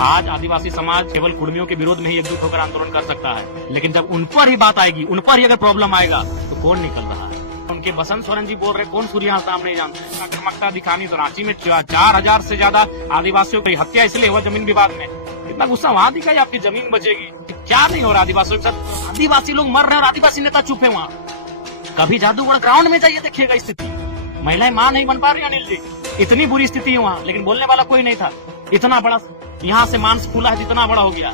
आज आदिवासी समाज केवल कुर्मियों के विरोध में ही एकजुट होकर आंदोलन कर सकता है, लेकिन जब उन पर ही बात आएगी, उन पर ही अगर प्रॉब्लम आएगा तो कौन निकल रहा है? उनके बसंत सोरेन जी बोल रहे, कौन सूर्य साहब नहीं जानते। आक्रामकता दिखानी तो रांची में 4000 से ज्यादा आदिवासियों की हत्या इसलिए हुआ जमीन विवाद में। इतना गुस्सा वहाँ दिखाई आपकी जमीन बचेगी, क्या नहीं हो रहा आदिवासियों के साथ? आदिवासी लोग मर रहे हैं और आदिवासी नेता चुप है। वहाँ कभी जादूगढ़ ग्राउंड में जाइए, देखिएगा स्थिति। महिलाएं मां नहीं बन पा रही अनिल जी, इतनी बुरी स्थिति है वहाँ, लेकिन बोलने वाला कोई नहीं था। इतना बड़ा यहाँ से मांस फूला है, इतना बड़ा हो गया,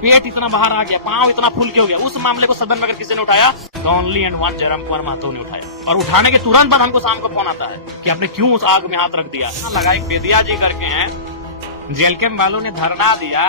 पेट इतना बाहर आ गया, पांव इतना फूल के हो गया। उस मामले को सदन में अगर किसी ने उठाया तो only and one Jairam Kumar Mahato ने उठाया, और उठाने के तुरंत बाद हमको शाम को फोन आता है कि आपने क्यों उस आग में हाथ रख दिया। लगा एक बेदिया जी करके हैं, जेलकेम वालों ने धरना दिया,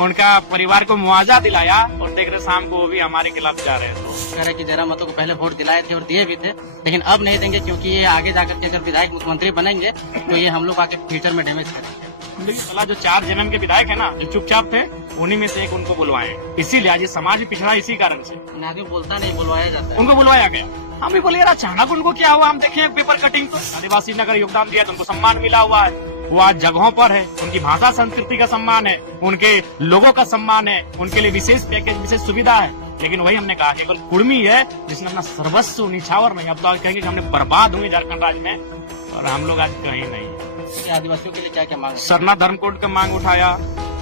उनका परिवार को मुआवजा दिलाया, और देख रहे शाम को वो भी हमारे खिलाफ जा रहे हैं। तो कह रहे कि जयराम महतो को पहले वोट दिलाए थे और दिए भी थे, लेकिन अब नहीं देंगे क्योंकि ये आगे जाकर के अगर विधायक मुख्यमंत्री बनेंगे तो ये हम लोग आगे फ्यूचर में डैमेज करेंगे। साला जो 4 जन्म के विधायक है ना, जो चुपचाप थे, उन्हीं में से एक उनको बुलवाए। इसीलिए आज ये समाज भी पिछड़ा इसी कारण से। आगे बोलता नहीं, बुलवाया जाता है, उनको बुलवाया गया। हम भी बोले यार अचानक उनको क्या हुआ, हम देखे पेपर कटिंग तो आदिवासी ने अगर योगदान दिया तो उनको सम्मान मिला हुआ है, वो आज जगहों पर है, उनकी भाषा संस्कृति का सम्मान है, उनके लोगों का सम्मान है, उनके लिए विशेष पैकेज विशेष सुविधा है। लेकिन वही हमने कहा केवल कुर्मी है जिसने अपना सर्वस्व निछावर नहीं, अब तो कहेंगे कि हमने बर्बाद हुए झारखंड राज्य में, और हम लोग आज कहीं नहीं है। आदिवासियों के लिए क्या क्या मांग? सरना धर्म कोड का मांग उठाया,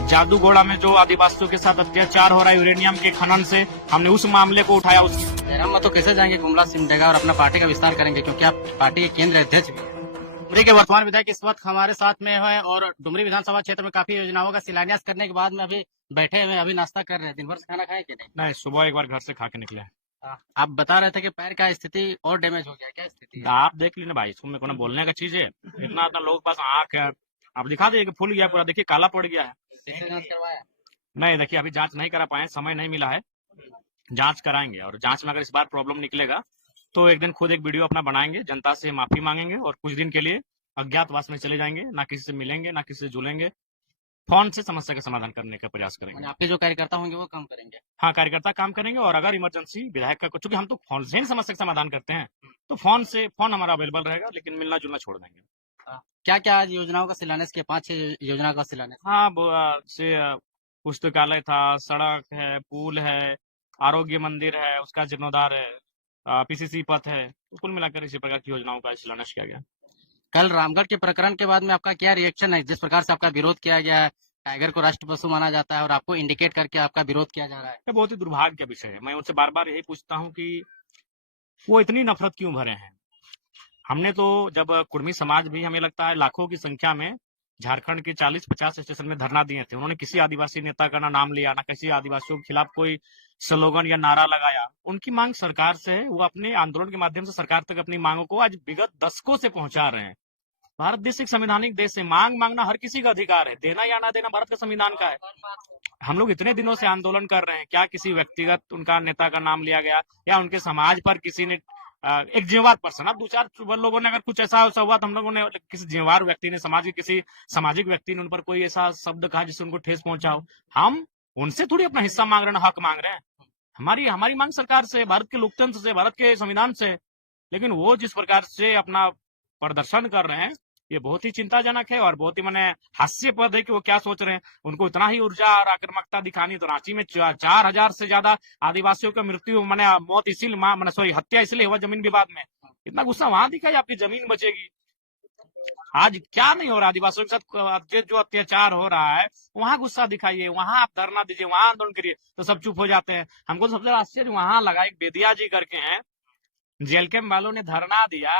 जादूगोड़ा में जो आदिवासियों के साथ अत्याचार हो रहा है यूरेनियम के खनन से, हमने उस मामले को उठाया। जयराम महतो कैसे जाएंगे गुमला सिमडेगा और अपना पार्टी का विस्तार करेंगे, क्योंकि आप पार्टी के केंद्र अध्यक्ष भी हैं। डुमरी के वर्तमान विधायक इस वक्त हमारे साथ में है और डुमरी विधानसभा क्षेत्र में काफी योजनाओं का शिलान्यास करने के बाद में अभी बैठे हुए, अभी नाश्ता कर रहे हैं। दिन भर से खाना खाए कि नहीं? सुबह एक बार घर से खा के निकले। आप बता रहे थे कि पैर का स्थिति और डैमेज हो गया, क्या स्थिति है? आप देख लीजिए भाई, इसको में बोलने का चीज है, इतना लोगों के पास आंख है। आप दिखा दीजिए कि फूल गया पूरा, देखिए काला पड़ गया है। जांच करवाया? नहीं, देखिए अभी जांच नहीं करा पाए, समय नहीं मिला है, जांच कराएंगे, और जांच में अगर इस बार प्रॉब्लम निकलेगा तो एक दिन खुद एक वीडियो अपना बनाएंगे, जनता से माफी मांगेंगे, और कुछ दिन के लिए अज्ञातवास में चले जाएंगे, ना किसी से मिलेंगे, ना किसी से जुलेंगे, फोन से समस्या का समाधान करने का प्रयास करेंगे। आपके जो कार्यकर्ता होंगे वो काम करेंगे? हाँ, कार्यकर्ता काम करेंगे, और अगर इमरजेंसी विधायक का कुछ, चूंकि हम तो फोन से ही समस्या का समाधान करते हैं, तो फोन हमारा अवेलेबल रहेगा, लेकिन मिलना जुलना छोड़ देंगे। क्या क्या आज योजनाओं का शिलान्यास किया? 5-6 योजना का शिलान्यास। हाँ, पुस्तकालय था, सड़क है, पुल है, आरोग्य मंदिर है, उसका जीर्णोद्धार है, पीसीसी पथ है, तो कुल मिलाकर इसी प्रकार की योजनाओं का शिलान्यास किया गया। कल रामगढ़ के प्रकरण के बाद में आपका क्या रिएक्शन है? जिस प्रकार से आपका विरोध किया गया है, टाइगर को राष्ट्र पशु माना जाता है और आपको इंडिकेट करके आपका विरोध किया जा रहा है, ये बहुत ही दुर्भाग्य का विषय है। मैं उनसे बार बार यही पूछता हूँ कि वो इतनी नफरत क्यों भरे हैं। हमने तो जब कुर्मी समाज भी, हमें लगता है लाखों की संख्या में झारखंड के 40-50 स्टेशन में धरना दिए थे, उन्होंने किसी आदिवासी नेता का ना नाम लिया, ना किसी आदिवासियों के खिलाफ कोई स्लोगन या नारा लगाया। उनकी मांग सरकार से है, वो अपने आंदोलन के माध्यम से सरकार तक अपनी मांगों को आज विगत दशकों से पहुंचा रहे हैं। भारत देश एक संवैधानिक देश है, मांग मांगना हर किसी का अधिकार है, देना या ना देना भारत का संविधान का है। हम लोग इतने दिनों से आंदोलन कर रहे हैं, क्या किसी व्यक्तिगत उनका नेता का नाम लिया गया, या उनके समाज पर किसी ने एक जिम्मेवार पर्सन, अब 2-4 लोगों ने अगर कुछ ऐसा हुआ तो हम लोगों ने, किसी जिम्मेवार व्यक्ति ने, समाज के किसी सामाजिक व्यक्ति ने उन पर कोई ऐसा शब्द कहा जिससे उनको ठेस पहुंचा हो, हम उनसे थोड़ी अपना हिस्सा मांग रहे हैं, हक मांग रहे हैं। हमारी मांग सरकार से, भारत के लोकतंत्र से, भारत के संविधान से। लेकिन वो जिस प्रकार से अपना प्रदर्शन कर रहे हैं, ये बहुत ही चिंताजनक है, और बहुत ही हास्यास्पद है कि वो क्या सोच रहे हैं। उनको इतना ही ऊर्जा और आक्रामकता दिखानी तो रांची में 4000 से ज्यादा आदिवासियों का मृत्यु मौत इसीलिए हत्या इसलिए हुआ जमीन विवाद में। इतना गुस्सा वहां दिखाई आपकी जमीन बचेगी। आज क्या नहीं हो रहा आदिवासियों के साथ, जो अत्याचार हो रहा है वहां गुस्सा दिखाइए, वहां आप धरना दीजिए, वहां आंदोलन करिए, तो सब चुप हो जाते हैं। हमको सबसे आश्चर्य वहां लगा, एक बेदिया जी करके हैं, जेलकेम वालों ने धरना दिया,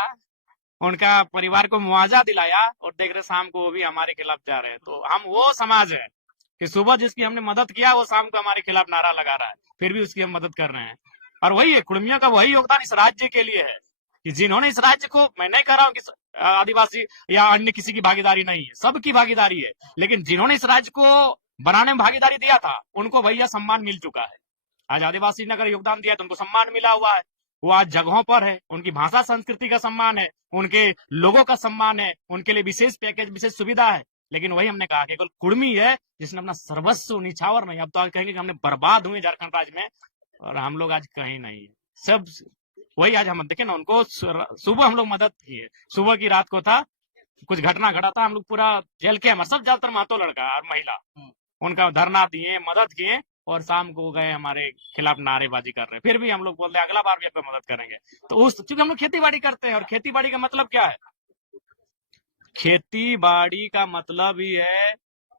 उनका परिवार को मुआवजा दिलाया, और देख रहे शाम को वो भी हमारे खिलाफ जा रहे हैं। तो हम वो समाज है कि सुबह जिसकी हमने मदद किया वो शाम को हमारे खिलाफ नारा लगा रहा है, फिर भी उसकी हम मदद कर रहे हैं। और वही है, कुर्मियों का वही योगदान इस राज्य के लिए है कि जिन्होंने इस राज्य को, मैं नहीं कह रहा हूँ कि आदिवासी या अन्य किसी की भागीदारी नहीं है, सबकी भागीदारी है, लेकिन जिन्होंने इस राज्य को बनाने में भागीदारी दिया था उनको भैया सम्मान मिल चुका है। आज आदिवासी ने अगर योगदान दिया तो उनको सम्मान मिला हुआ है, वो आज जगहों पर है, उनकी भाषा संस्कृति का सम्मान है, उनके लोगों का सम्मान है, उनके लिए विशेष पैकेज विशेष सुविधा है। लेकिन वही हमने कहा केवल कुर्मी है जिसने अपना सर्वस्व निछावर नहीं, अब तो कहेंगे कि हमने बर्बाद हुए झारखंड राज्य में, और हम लोग आज कहीं नहीं है। सब वही आज हम देखे ना, उनको सुबह हम लोग मदद किए, सुबह की रात को था कुछ घटना घटा था, हम लोग पूरा जेल के, हमारे सब ज्यादातर महतो लड़का और महिला उनका धरना दिए, मदद किए, और शाम को गए हमारे खिलाफ नारेबाजी कर रहे हैं। फिर भी हम लोग बोलते हैं अगला बार भी आपको मदद करेंगे। तो उस क्योंकि हम लोग खेती बाड़ी करते हैं, और खेती बाड़ी का मतलब क्या है? खेती बाड़ी का मतलब ही है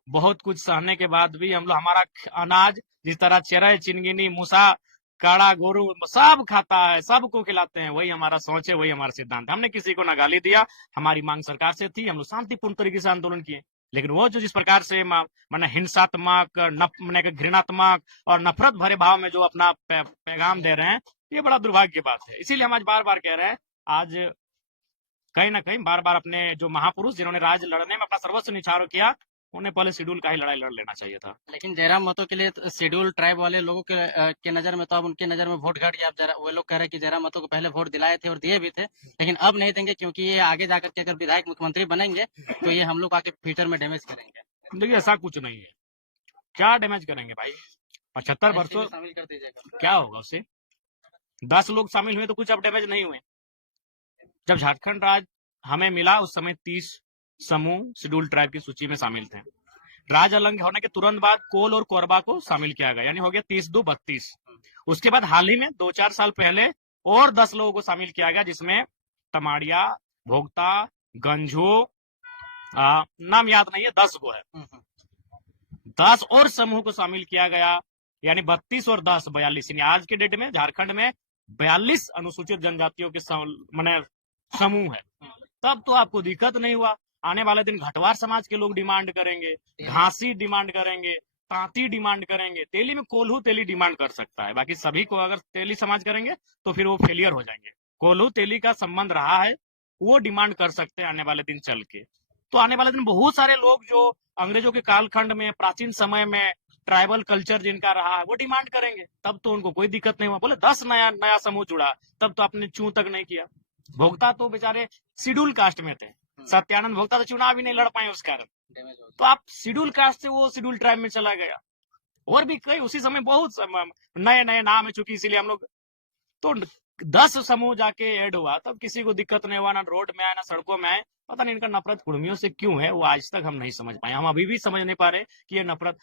बहुत कुछ सहने के बाद भी हम लोग हमारा अनाज जिस तरह चेरई, चिनगिनी, मूसा, काड़ा, गोरू सब खाता है, सबको खिलाते हैं। वही हमारा सोच है, वही हमारा सिद्धांत है। हमने किसी को ना गाली दिया, हमारी मांग सरकार से थी, हम लोग शांतिपूर्ण तरीके से आंदोलन किए। लेकिन वो जो जिस प्रकार से माने हिंसात्मक, माने घृणात्मक और नफरत भरे भाव में जो अपना पैगाम दे रहे हैं, ये बड़ा दुर्भाग्य की बात है। इसीलिए हम आज बार बार कह रहे हैं, आज कहीं ना कहीं बार बार अपने जो महापुरुष जिन्होंने राज लड़ने में अपना सर्वस्व निछावर किया, उन्हें पहले शेड्यूल का ही लड़ाई लड़ लेना चाहिए था। लेकिन जयराम महतो के लिए शेड्यूल ट्राइब वाले लोगों के नजर में तो अब उनके नजर में वोट घट गया। अब वो लोग कह रहे हैं कि जयराम महतो को पहले वोट दिलाए थे और दिए भी थे, लेकिन अब नहीं देंगे क्योंकि ये आगे जाकर के अगर विधायक मुख्यमंत्री बनेंगे तो ये हम लोग आके फ्यूचर में डैमेज करेंगे। देखिए ऐसा कुछ नहीं है, क्या डैमेज करेंगे भाई? 75 वर्षों शामिल कर दीजिएगा, क्या होगा उससे? 10 लोग शामिल हुए तो कुछ अब डैमेज नहीं हुए। जब झारखंड राज्य हमें मिला उस समय 30 समूह शेड्यूल ट्राइब की सूची में शामिल थे। राज अलग होने के तुरंत बाद कोल और कोरबा को शामिल किया गया, यानी हो गया 30-2-32। उसके बाद हाल ही में 2-4 साल पहले और 10 लोगों को शामिल किया गया, जिसमें तमाड़िया, भोगता, गंझू, नाम याद नहीं है, 10 को है। 10 और समूह को शामिल किया गया, यानी 32 और 10 42। यानी आज के डेट में झारखंड में 42 अनुसूचित जनजातियों के माने समूह है। तब तो आपको दिक्कत नहीं हुआ। आने वाले दिन घटवार समाज के लोग डिमांड करेंगे, घासी डिमांड करेंगे, तांती डिमांड करेंगे, तेली में कोल्हू तेली डिमांड कर सकता है। बाकी सभी को अगर तेली समाज करेंगे तो फिर वो फेलियर हो जाएंगे। कोल्हू तेली का संबंध रहा है, वो डिमांड कर सकते हैं आने वाले दिन चल के। तो आने वाले दिन बहुत सारे लोग जो अंग्रेजों के कालखंड में, प्राचीन समय में ट्राइबल कल्चर जिनका रहा है, वो डिमांड करेंगे। तब तो उनको कोई दिक्कत नहीं हुआ। बोले 10 नया समूह जुड़ा, तब तो आपने चू तक नहीं किया। भोक्ता तो बेचारे शेड्यूल कास्ट में थे, सत्यानंद भोक्ता तो चुनाव ही नहीं लड़ पाए उस कारण। तो आप शेड्यूल कास्ट से वो शेड्यूल ट्राइब में चला गया। और भी कई उसी समय बहुत नए नए नाम है, चूंकि इसीलिए हम लोग तो 10 समूह जाके ऐड हुआ, तब किसी को दिक्कत नहीं हुआ, ना रोड में आए ना सड़कों में आए। पता नहीं इनका नफरत कुर्मियों से क्यों है, वो आज तक हम नहीं समझ पाए। हम अभी भी समझ नहीं पा रहे कि ये नफरत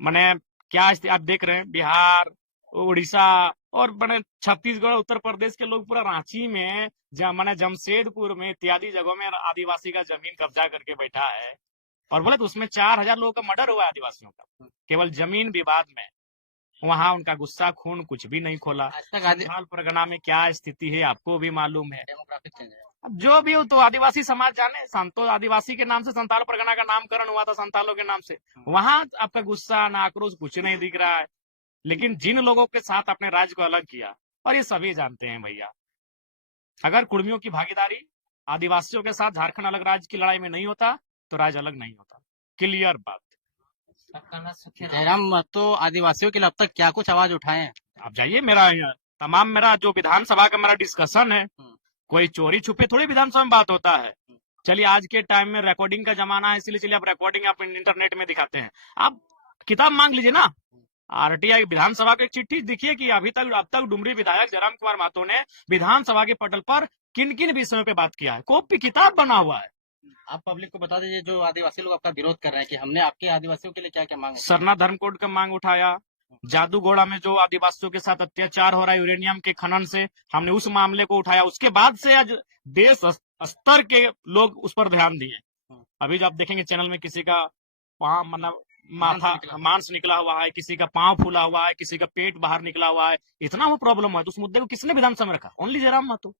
मैंने क्या। आप देख रहे हैं बिहार, उड़ीसा और मैंने छत्तीसगढ़, उत्तर प्रदेश के लोग पूरा रांची में, मैंने जमशेदपुर में इत्यादि जगहों में आदिवासी का जमीन कब्जा करके बैठा है। और बोले तो उसमें 4000 लोगों का मर्डर हुआ है आदिवासियों का, केवल जमीन विवाद में। वहां उनका गुस्सा खून कुछ भी नहीं खोला। संथाल परगना में क्या स्थिति है आपको भी मालूम है। अब जो भी हो तो आदिवासी समाज जाने, संतो आदिवासी के नाम से संथाल परगना का नामकरण हुआ था, संथालों के नाम से। वहां आपका गुस्सा ना आक्रोश कुछ नहीं दिख रहा है। लेकिन जिन लोगों के साथ अपने राज्य को अलग किया, और ये सभी जानते हैं भैया, अगर कुर्मियों की भागीदारी आदिवासियों के साथ झारखंड अलग राज्य की लड़ाई में नहीं होता तो राज्य अलग नहीं होता। क्लियर बात। जयराम महतो आदिवासियों के लिए अब तक क्या कुछ आवाज उठाए हैं? आप जाइए, मेरा जो विधानसभा का मेरा डिस्कशन है, कोई चोरी छुपे थोड़ी विधानसभा में बात होता है। चलिए आज के टाइम में रिकॉर्डिंग का जमाना है, इसलिए चलिए आप रिकॉर्डिंग आप इंटरनेट में दिखाते हैं। आप किताब मांग लीजिए ना, आरटीआई विधानसभा की एक चिट्ठी दिखिए कि अब तक डुमरी विधायक जयराम कुमार महतो ने विधानसभा के पटल पर किन किन विषयों पे बात किया है। कॉपी किताब बना हुआ है। आप पब्लिक को बता दीजिए जो आदिवासी लोग आपका विरोध कर रहे हैं कि हमने आपके आदिवासियों के लिए क्या क्या मांग। सरना धर्म कोड का मांग उठाया, जादूगोड़ा में जो आदिवासियों के साथ अत्याचार हो रहा है यूरेनियम के खनन से, हमने उस मामले को उठाया। उसके बाद से आज देश स्तर के लोग उस पर ध्यान दिए। अभी जो आप देखेंगे चैनल में किसी का मतलब मांस निकला हुआ है, किसी का पांव फूला हुआ है, किसी का पेट बाहर निकला हुआ है, इतना वो प्रॉब्लम है। तो उस मुद्दे को किसने विधानसभा में रखा? ओनली जयराम महतो।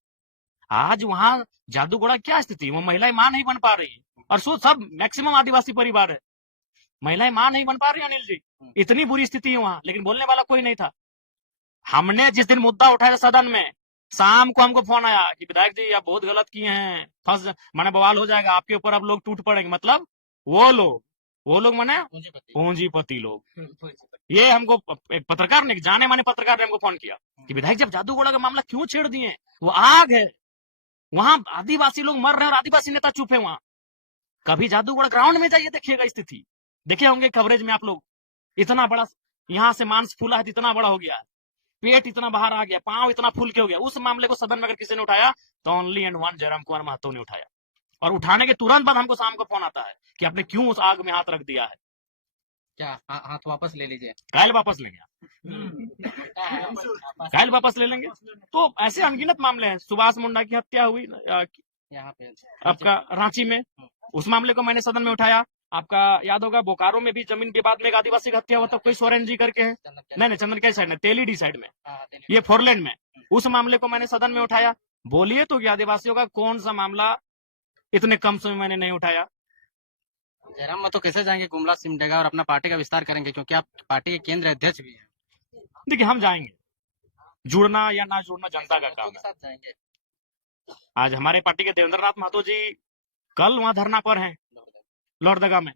आज वहां जादूगोड़ा क्या स्थिति, वो महिलाएं मां नहीं बन पा रही, और सो सब मैक्सिमम आदिवासी परिवार है, महिलाएं मां नहीं बन पा रही। अनिल जी, इतनी बुरी स्थिति है वहां, लेकिन बोलने वाला कोई नहीं था। हमने जिस दिन मुद्दा उठाया सदन में, शाम को हमको फोन आया कि विधायक जी आप बहुत गलत किए हैं, माने बवाल हो जाएगा आपके ऊपर, अब लोग टूट पड़ेंगे। मतलब वो लोग माने पूंजीपति लोग। ये हमको एक पत्रकार ने, जाने माने पत्रकार ने हमको फोन किया कि विधायक जब जादूगोड़ा का मामला क्यों छेड़ दिए, वो आग है, वहां आदिवासी लोग मर रहे हैं और आदिवासी नेता चुप है वहां। कभी जादूगोड़ा ग्राउंड में जाइए, देखिएगा स्थिति, देखे होंगे कवरेज में आप लोग। इतना बड़ा यहाँ से मांस फूला है, इतना बड़ा हो गया, पेट इतना बाहर आ गया, पांव इतना फूल के हो गया। उस मामले को सदन में अगर किसी ने उठाया तो only and one Jairam Kumar Mahato ने उठाया। और उठाने के तुरंत बाद हमको शाम को फोन आता है कि आपने क्यों उस आग में हाथ रख दिया है। क्या हाथ वापस ले लीजिए। कायल वापस लेंगे कायल वापस ले लेंगे। तो ऐसे अनगिनत मामले हैं। सुभाष मुंडा की हत्या हुई यहाँ पे आपका रांची में, उस मामले को मैंने सदन में उठाया। आपका याद होगा बोकारो में भी जमीन विवाद में एक आदिवासी की हत्या हुआ था, कोई सोरेन जी करके है, नहीं चंद्रकेल साइड में, तेलीडी साइड में, ये फोरलेन में, उस मामले को मैंने सदन में उठाया। बोलिए तो कि आदिवासियों का कौन सा मामला इतने कम समय में मैंने नहीं उठाया। जयराम महतो कैसे जाएंगे गुमला सिमडेगा और अपना पार्टी का विस्तार करेंगे, क्योंकि आप पार्टी के केंद्र अध्यक्ष भी हैं। देखिए हम जाएंगे, जुड़ना या ना जुड़ना जनता का काम के है। साथ जाएंगे। आज हमारे पार्टी के देवेंद्र नाथ महतो जी कल वहां धरना पर हैं लोहरदगा में।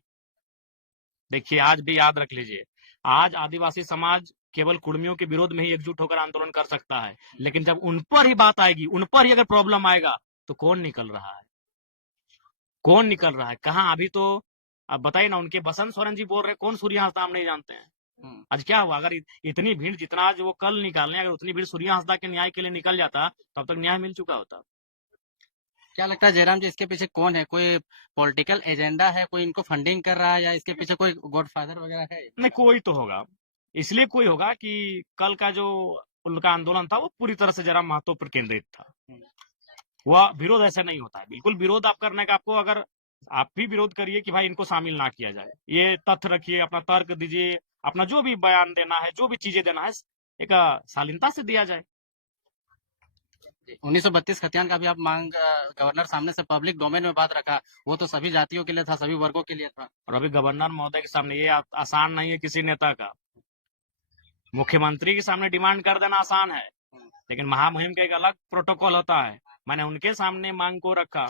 देखिए आज भी याद रख लीजिए, आज आदिवासी समाज केवल कुर्मियों के विरोध में ही एकजुट होकर आंदोलन कर सकता है, लेकिन जब उन पर ही बात आएगी, उन पर ही अगर प्रॉब्लम आएगा तो कौन निकल रहा है, कौन निकल रहा है, कहाँ? अभी तो अब बताइए ना, उनके बसंत सोरेन जी बोल रहे कौन सूर्य नाम नहीं जानते हैं। आज क्या हुआ, अगर इतनी भीड़ जितना आज वो कल निकालने, अगर उतनी भीड़ सूर्य हंसदा के न्याय के लिए निकल जाता तब तक न्याय मिल चुका होता। क्या लगता है जयराम जी, इसके पीछे कौन है? कोई पॉलिटिकल एजेंडा है, कोई इनको फंडिंग कर रहा है, या इसके पीछे कोई गॉडफादर वगैरह है? नहीं, कोई तो होगा। इसलिए कोई होगा कि कल का जो उनका आंदोलन था वो पूरी तरह से जरा महत्व पर केंद्रित था। वह विरोध ऐसे नहीं होता है, बिल्कुल विरोध आप करने का, आपको अगर आप भी विरोध करिए कि भाई इनको शामिल ना किया जाए, ये तथ्य रखिए, अपना तर्क दीजिए, अपना जो भी बयान देना है, जो भी चीजें देना है, एक शालीनता से दिया जाए। 1932 खतियान का भी आप मांग गवर्नर सामने से पब्लिक डोमेन में बात रखा, वो तो सभी जातियों के लिए था, सभी वर्गों के लिए था। और अभी गवर्नर महोदय के सामने ये आसान नहीं है किसी नेता का। मुख्यमंत्री के सामने डिमांड कर देना आसान है, लेकिन महामहिम का एक अलग प्रोटोकॉल होता है। मैंने उनके सामने मांग को रखा,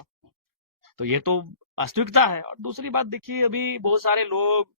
तो ये तो वास्तविकता है। और दूसरी बात देखिए, अभी बहुत सारे लोग